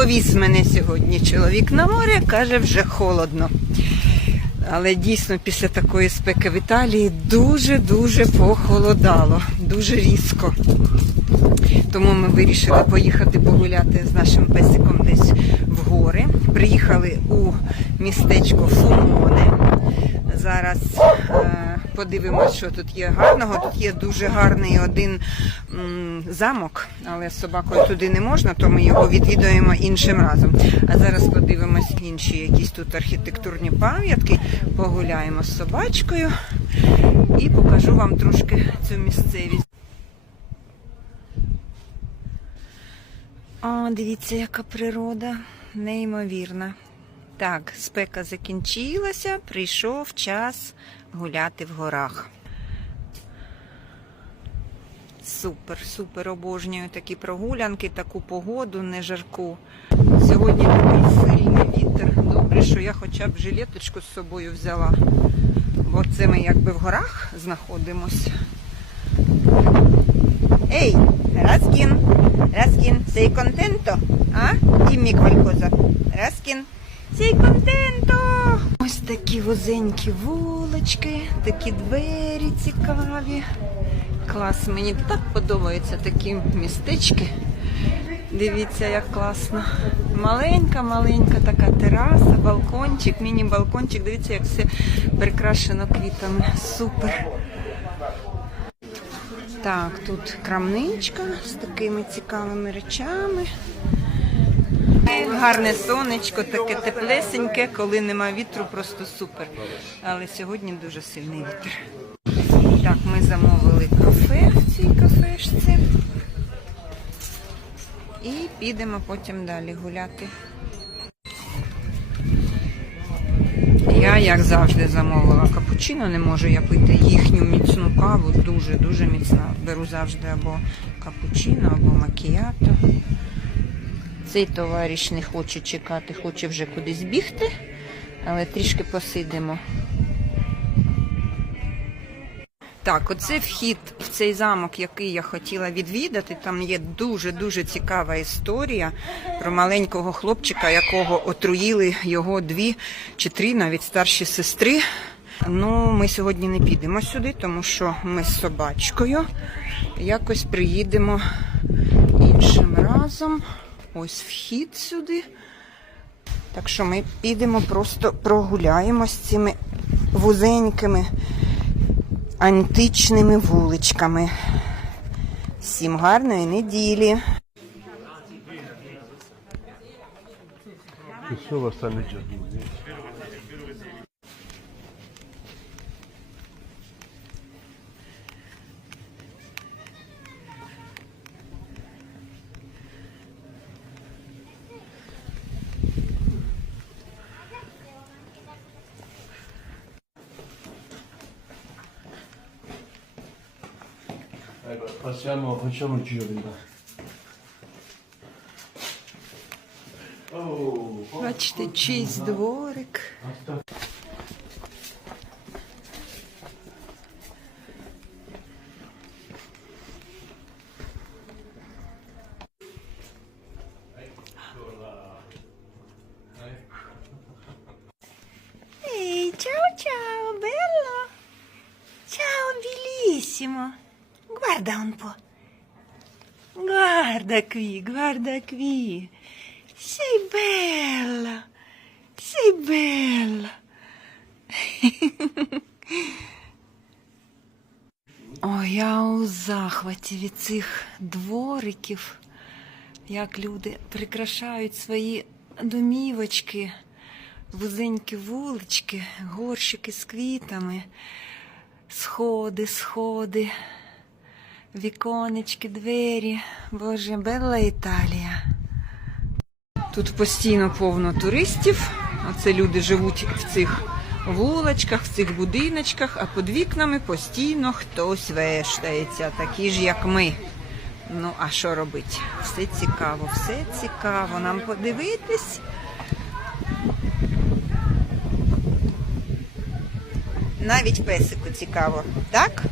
повіз мене сьогодні чоловік на море, каже, вже холодно. Але дійсно після такої спеки в Італії дуже-дуже похолодало, дуже різко. Тому ми вирішили поїхати погуляти з нашим песиком десь в гори. Приїхали у містечко Фумоне. Зараз е, подивимось, що тут є гарного. Тут є дуже гарний один замок, але з собакою туди не можна, то ми його відвідуємо іншим разом. А зараз подивимось інші якісь тут архітектурні пам'ятки, погуляємо з собачкою і покажу вам трошки цю місцевість. О, дивіться, яка природа неймовірна. Так, спека закінчилася, прийшов час гуляти в горах. Супер, супер обожнюю такі прогулянки, таку погоду, не жарку. Сьогодні такий сильний вітер. Добре, що я хоча б жилеточку з собою взяла. Бо це ми якби в горах знаходимось. Ей, Раскін, Раскін, sei contento? А? Dimmi qualcosa. Раскін, sei contento? Ось такі вузенькі вулички, такі двері цікаві. Клас, мені так подобаються такі містечки. Дивіться, як класно. Маленька-маленька така тераса, балкончик, міні-балкончик. Дивіться, як все прикрашено квітами. Супер. Так, тут крамничка з такими цікавими речами. Гарне сонечко, таке теплесеньке, коли нема вітру, просто супер. Але сьогодні дуже сильний вітер. Так, ми замовили кафе в цій кафешці. І підемо потім далі гуляти. Я, як завжди, замовила капучино, не можу я пити їхню міцну каву, дуже-дуже міцна. Беру завжди або капучино, або макіято. Цей товариш не хоче чекати, хоче вже кудись бігти, але трішки посидимо. Так, оце вхід в цей замок, який я хотіла відвідати. Там є дуже-дуже цікава історія про маленького хлопчика, якого отруїли його дві чи три, навіть старші сестри. Ну, ми сьогодні не підемо сюди, тому що ми з собачкою якось приїдемо іншим разом. Ось вхід сюди. Так що ми підемо, просто прогуляємо з цими вузенькими античними вуличками. Всім гарної неділі. Che solo stanno già Ecco, passiamo, facciamo il giro di là. Oh, Бачите, чийсь дворик. Ehi, ciao ciao, bello! Ciao, bellissimo! Guarda un po'. Guarda qui, guarda qui. Sei bella! Sei bella! О, я у захваті від цих двориків, як люди прикрашають свої домівочки, вузенькі вулички, горщики з квітами, сходи, сходи, віконечки, двері. Боже, белла Італія. Тут постійно повно туристів. Оце люди живуть в цих вуличках, в цих будиночках, а під вікнами постійно хтось вештається, такі ж, як ми. Ну, а що робити? Все цікаво, все цікаво. Нам подивитись. Навіть песику цікаво, так?